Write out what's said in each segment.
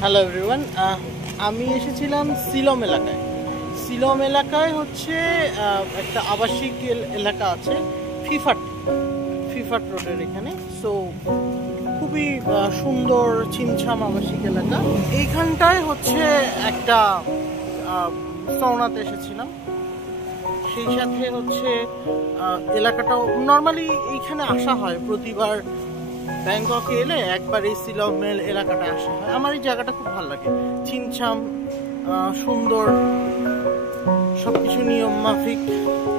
Hello everyone, আমি এসেছিলাম সিলম এলাকায়। সিলম এলাকায় হচ্ছে একটা আবাসিক এলাকা আছে ফিফাট রোডের এখানে। সো খুবই সুন্দর ছিমছাম আবাসিক এলাকা। এইখানটায় হচ্ছে একটা সৌনাতে এসেছিলাম। সেই সাথে হচ্ছে এলাকাটাও নর্মালি এইখানে আসা হয় প্রতিবার। ব্যাংককে এলে একবার এই সিলমের এলাকাটা আসা হয়। আমার এই জায়গাটা খুব ভালো লাগে, ছিমছাম সুন্দর, সবকিছু নিয়ম মাফিক।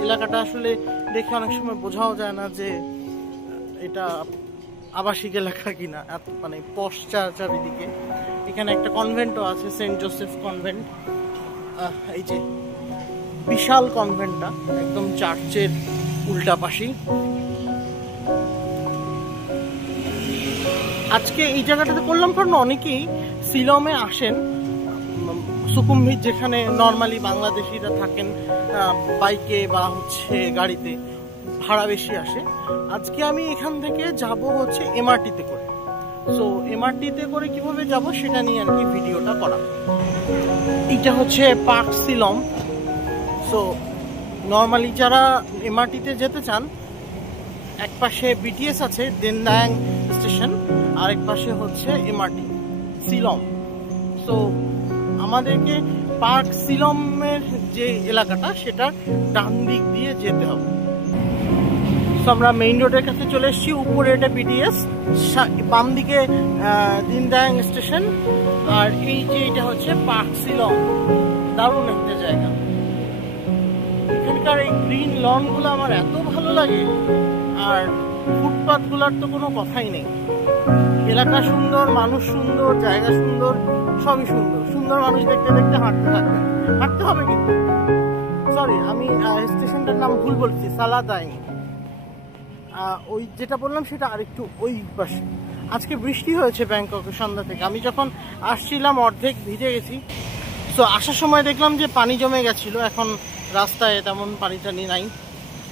এলাকাটা আসলে দেখে অনেক সময় বোঝাও যায় না যে এটা আবাসিক এলাকা কিনা, এত মানে পশ্চার চারিদিকে। এখানে একটা কনভেন্টও আছে, সেন্ট জোসেফ কনভেন্ট। এই যে বিশাল কনভেন্টটা একদম চার্চের উল্টা পাশেই। আজকে এই জায়গাটাতে করলাম কারণ অনেকেই সিলমে আসেন সুকুমভিট, যেখানে নর্মালি বাংলাদেশিরা থাকেন বাইকে বা হচ্ছে গাড়িতে, ভাড়া বেশি আসে। আজকে আমি এখান থেকে যাব হচ্ছে এমআরটিতে করে। সো এমআরটিতে করে কিভাবে যাব সেটা নিয়ে আর কি ভিডিওটা করা। এটা হচ্ছে পার্ক সিলম। সো নর্মালি যারা এমআরটিতে যেতে চান, এক পাশে বিটিএস আছে দেনদাং স্টেশন, আরেক পাশে হচ্ছে এমআরটি সিলম। তো আমাদেরকে পার্ক সিলমের যে এলাকাটা সেটার ডান দিক দিয়ে যেতে হবে। তো আমরা মেইন রোডের কাছে চলে এসেছি। উপরে এটা বিটিএস, বাম দিকে দিনদাং স্টেশন, আর এই যে এটা হচ্ছে পার্ক সিলম। দারুণ একটা জায়গা। এখানকার এই গ্রিন লনগুলো আমার এত ভালো লাগে, আর ফুটপাথগুলোর তো কোনো কথাই নেই। এলাকা সুন্দর, মানুষ সুন্দর, জায়গা সুন্দর, সবই সুন্দর। সুন্দর মানুষ দেখতে দেখতে হাঁটতে হবে। কিন্তু সরি, আমি স্টেশনটার নাম ভুল বলছি, সালাদাইং। ওই যেটা বললাম সেটা আরেকটু ওই পাশে। আজকে বৃষ্টি হয়েছে ব্যাংককে সন্ধ্যা থেকে। আমি যখন আসছিলাম অর্ধেক ভিজে গেছি। তো আসার সময় দেখলাম যে পানি জমে গেছিল। এখন রাস্তায় তেমন পানি টানি নাই।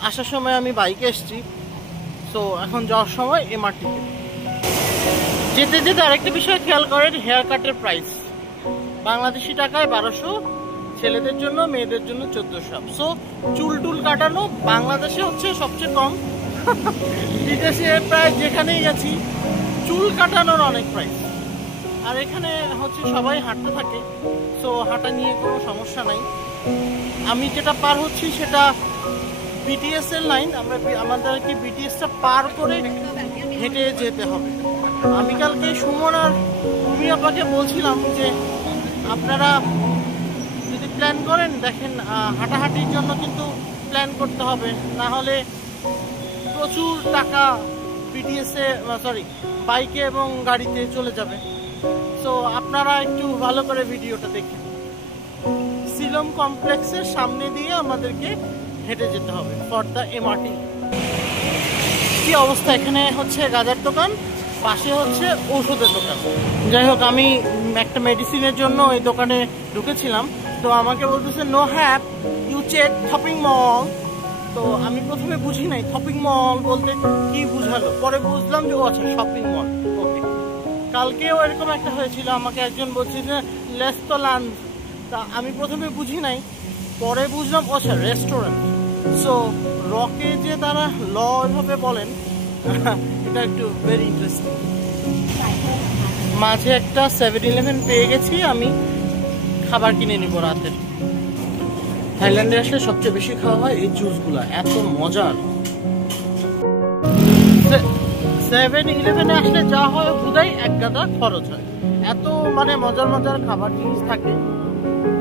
আসার সময় আমি বাইকে এসেছি। তো এখন যাওয়ার সময় এমআরটিতে যেতে যেতে আরেকটা বিষয় খেয়াল করেন, হেয়ার কাটের প্রাইস বাংলাদেশি টাকায় 1200, ছেলেদের জন্য, মেয়েদের জন্য 1400। সো চুল টুল কাটানো বাংলাদেশে হচ্ছে সবচেয়ে কম। বিদেশে প্রায় যেখানেই গেছি চুল কাটানোর অনেক প্রাইস। আর এখানে হচ্ছে সবাই হাঁটতে থাকে, সো হাঁটা নিয়ে কোনো সমস্যা নাই। আমি যেটা পার হচ্ছি সেটা বিটিএস এর লাইন। আমাদেরকে বিটিএসটা পার করে হেঁটে যেতে হবে। আমি কালকে সুমন আর ভূমি আপাকে বলছিলাম যে আপনারা যদি প্ল্যান করেন, দেখেন হাঁটাহাঁটির জন্য কিন্তু প্ল্যান করতে হবে, না হলে প্রচুর টাকা বিটিএসে বাইকে এবং গাড়িতে চলে যাবে। তো আপনারা একটু ভালো করে ভিডিওটা দেখেন। সিলম কমপ্লেক্সের সামনে দিয়ে আমাদেরকে হেঁটে যেতে হবে ফর দ্য এমআরটি। কি অবস্থা, এখানে হচ্ছে গাঁজার দোকান, পাশে হচ্ছে ঔষধের দোকান। যাই হোক, আমি একটা মেডিসিনের জন্য এই দোকানে ঢুকেছিলাম। তো আমাকে বলতেছে নো হ্যাপ, ইউ চেক শপিং মল। তো আমি প্রথমে বুঝি নাই শপিং মল বলতে কি বুঝালো, পরে বুঝলাম যে ও আচ্ছা শপিং মল। ওকে, কালকেও এরকম একটা হয়েছিল, আমাকে একজন বলছে যে রেস্তোরাঁ। তা আমি প্রথমে বুঝি নাই, পরে বুঝলাম ও আচ্ছা রেস্টুরেন্ট। সো রকে যে তারা ল এভাবে বলেন, এটা একটু ভেরি ইন্টারেস্টিং। মাঝে একটা 7-Eleven পেয়ে গেছি, আমি খাবার কিনে নিব রাতের। থাইল্যান্ডে আসলে সবচেয়ে বেশি খাওয়া হয় এই জুসগুলা, এত মজার। 7-Eleven আসলে যা হয় হুদাই এক গাদা খরচ হয়। এত মানে মজার মজার খাবার জিনিস থাকে।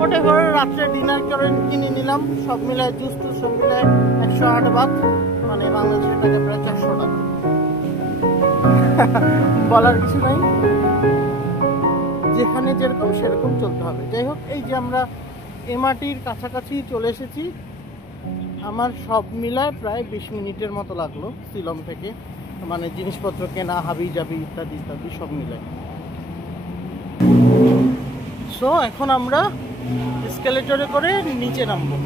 ওটা করে রাত্রে ডিনার করে কিনে নিলাম, সব মিলায় জুস টুস সব মিলায় 108 বাত, মানে বাংলাদেশের টাকা প্রায় 400 টাকা। বলার কিছু নাই, যেখানে যেরকম সেরকম চলতে হবে। যাই হোক, এই যে আমরা এমআরটির কাছাকাছি চলে এসেছি। আমার সব মিলায় প্রায় 20 মিনিটের মতো লাগলো সিলম থেকে, মানে জিনিসপত্র কেনা, হাবি জাবি ইত্যাদি ইত্যাদি সব মিলায়। সো এখন আমরা এসকেলেটরে করে নিচে নামবো।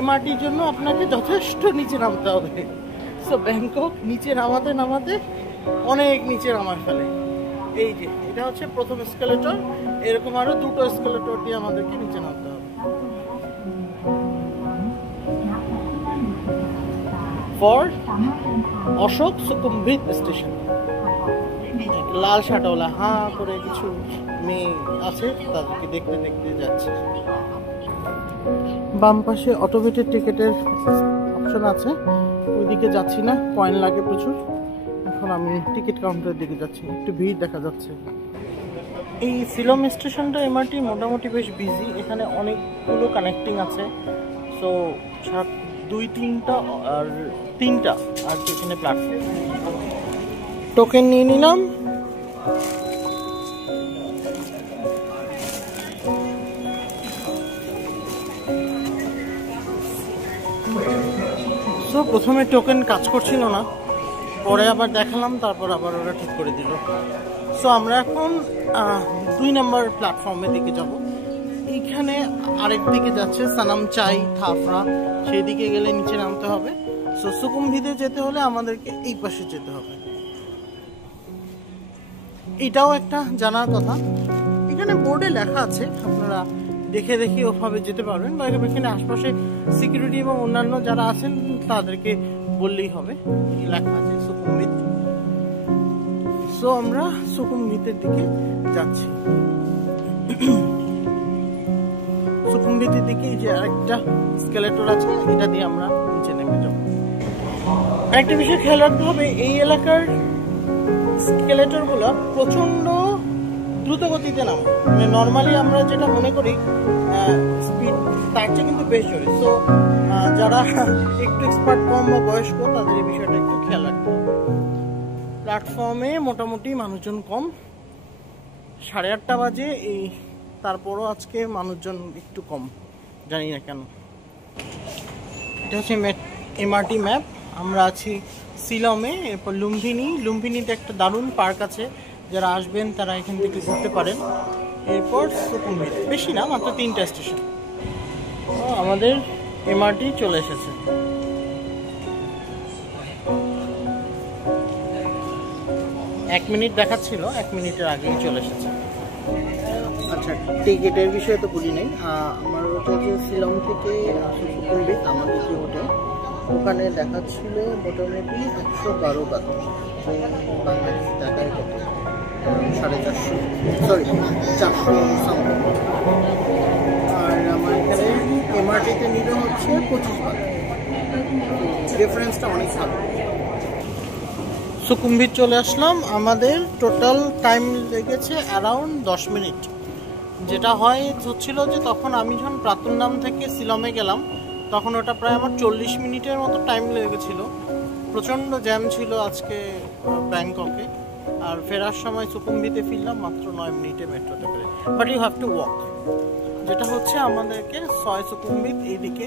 এমআরটির জন্য আপনাকে যথেষ্ট নিচে নামতে হবে। সো ব্যাংকক নিচে নামাতে নামাতে অনেক নিচে নামায় ফেলে। এই যে এটা হচ্ছে প্রথম এসকেলেটর, এরকম আরো দুটো এসকেলেটর দিয়ে আমাদেরকে নিচে নামতে হবে। For Asok Sukhumvit station. লাল শাটাওয়ালা হাঁ করে কিছু মেয়ে আছে, তাদেরকে দেখতে দেখতে যাচ্ছে। বাম পাশে অটোমেটেড টিকেটের অপশন আছে, ওইদিকে যাচ্ছি না, কয়েন লাগে প্রচুর। এখন আমি টিকিট কাউন্টারের দিকে যাচ্ছি, একটু ভিড় দেখা যাচ্ছে। এই সিলম স্টেশনটা এমআরটি মোটামুটি বেশ বিজি, এখানে অনেকগুলো কানেক্টিং আছে। সো 2-3টা আর 3টা আর এখানে প্ল্যাটফর্ম। টোকেন নিয়ে নিলাম। সো প্রথমে টোকেন কাজ করছিল না, পরে আবার দেখালাম, তারপর আবার ওরা ঠিক করে দিল। সো আমরা এখন 2 নম্বর প্ল্যাটফর্মের দিকে যাব। এইখানে আরেক দিকে যাচ্ছে সানামচাই থাফরা, সেই দিকে গেলে নিচে নামতে হবে। সো সুকুমভিতে যেতে হলে আমাদেরকে এই পাশে যেতে হবে। এটাও একটা জানার কথা, এখানে বোর্ডে লেখা আছে, আপনারা দেখে দেখে ওভাবে যেতে পারবেন, বা এখানে আশপাশে সিকিউরিটি এবং অন্যান্য যারা আছেন তাদেরকে বললেই হবে। লেখা আছে সুকুমভিত। সো আমরা সুকুমভিতের দিকে যাচ্ছি। সুকুমভিতের দিকে যে আরেকটা স্কেলেটর আছে, এটা দিয়ে আমরা নিচে নেমে যাব। একটা বিষয় খেয়াল রাখতে হবে, এই এলাকার স্কেলেটর গুলো প্রচন্ড দ্রুত গতিতে নামে। মানে নর্মালি আমরা যেটা মনে করি স্পিড, তার চেয়ে কিন্তু বেশ জোরে। সো যারা একটু এক্সপার্ট কম বা বয়স্ক, তাদের এই বিষয়টা একটু খেয়াল রাখতে হবে। প্ল্যাটফর্মে মোটামুটি মানুষজন কম, 8:30 বাজে, এই তারপরও আজকে মানুষজন একটু কম, জানি না কেন। এটা হচ্ছে এমআরটি ম্যাপ। আমরা আছি সিলমে, এরপর লুম্বিনিতে একটা দারুণ পার্ক আছে, যারা আসবেন তারা এখান থেকে ঘুরতে পারেন। এরপর সুকুমভিত, বেশি না, মাত্র 3টা স্টেশন। আমাদের এমআরটি চলে এসেছে। এক মিনিট দেখাচ্ছিল, 1 মিনিটের আগেই চলে এসেছে। আচ্ছা, টিকিটের বিষয়ে তো বলি নাই। আমার ওটা যে সিলম থেকে সুকুমভিত আমাদের যে হোটেল, ওখানে দেখাচ্ছিল মোটামুটি 112 টাকা, বাংলাদেশ টাকায় কত, 450, সরি 400 সামথিং। আর আমার এখানে এমআরটিতে নিলে হচ্ছে 25 টাকা, ডিফারেন্সটা অনেক ভালো। সুকুমভিত চলে আসলাম। আমাদের টোটাল টাইম লেগেছে অ্যারাউন্ড 10 মিনিট। যেটা হচ্ছিল যে তখন আমি যখন প্রাতঃনাম থেকে সিলমে গেলাম, তখন ওটা প্রায় আমার 40 মিনিটের মতো টাইম লেগেছিল। প্রচণ্ড জ্যাম ছিল আজকে ব্যাংককে। আর ফেরার সময় সুকুমভিতে ফিরলাম মাত্র 9 মিনিটে মেট্রোতে করে। But you have to walk. যেটা হচ্ছে আমাদেরকে 6 সুকুমভিত এইদিকে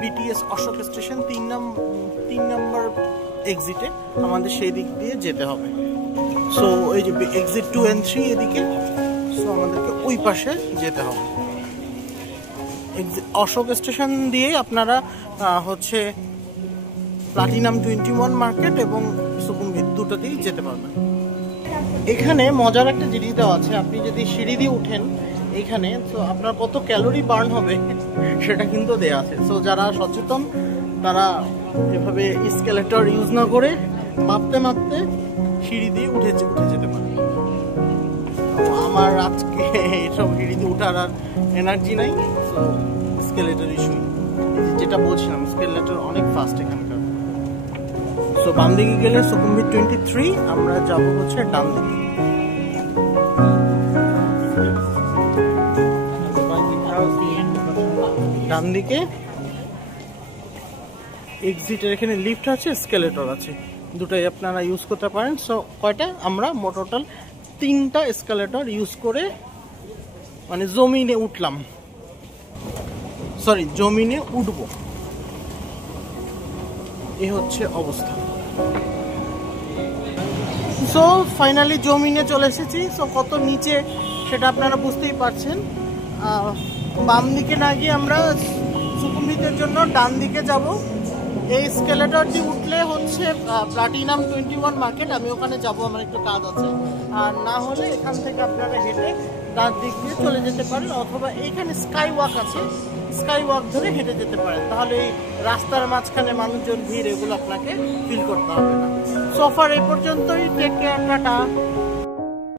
বিটিএস অশোক স্টেশন 3 নম্বর এক্সিটে আমাদের সেই দিক দিয়ে যেতে হবে। সো এই যে এক্সিট 2 and 3 এদিকে, সো আমাদেরকে ওই পাশে যেতে হবে। অশোক স্টেশন দিয়ে আপনারা হচ্ছে প্লাটিনাম 21 মার্কেট এবং সুকুমভিত দুটোতেই যেতে পারবেন। এখানে মজার একটা জিনিস দেওয়া আছে, আপনি যদি সিঁড়ি দিয়ে উঠেন এইখানে, তো আপনার কত ক্যালোরি বার্ন হবে সেটা কিন্তু দেওয়া আছে। সো যারা সচেতন তারা এভাবে এসকেলেটর ইউজ না করে মাপতে মাপতে সিঁড়ি দিয়ে উঠে যেতে পারে। আমার আজকে এসব সিঁড়ি দিয়ে উঠার আর এনার্জি নাই। সো স্কেলেটর ইস্যু, যেটা বলছিলাম, স্কেলেটর অনেক ফাস্ট এখানকার। সো বাম দিকে গেলে সুকুমভিত 23, আমরা যাব হচ্ছে ডান দিকে। ডান দিকে এক্সিটের এখানে লিফট আছে, স্কেলেটর আছে, দুটাই আপনারা ইউজ করতে পারেন। সো কয়টা, আমরা টোটাল 3টা স্কেলেটর ইউজ করে মানে জমিনে উঠলাম, সরি জমিনে উঠবো, এই হচ্ছে অবস্থা। সো ফাইনালি জমিনে চলে এসেছি। সো কত নিচে সেটা আপনারা বুঝতেই পারছেন। বাম দিকে না গিয়ে আমরা সুকুমভিতের জন্য ডান দিকে যাব। এই স্কেলেটর দিয়ে উঠলে হচ্ছে প্লাটিনাম 21 মার্কেট, আমি ওখানে যাব, আমার একটু কাজ আছে। আর না হলে এখান থেকে আপনারা হেঁটে ডান দিক দিয়ে চলে যেতে পারেন, অথবা এইখানে স্কাই ওয়াক আছে, স্কাই ওয়াক ধরে হেঁটে যেতে পারেন। তাহলে এই রাস্তার মাঝখানে মানুষজন ভিড় এগুলো আপনাকে ফিল করতে হবে না। সোফার এই পর্যন্তই। Take care, tata.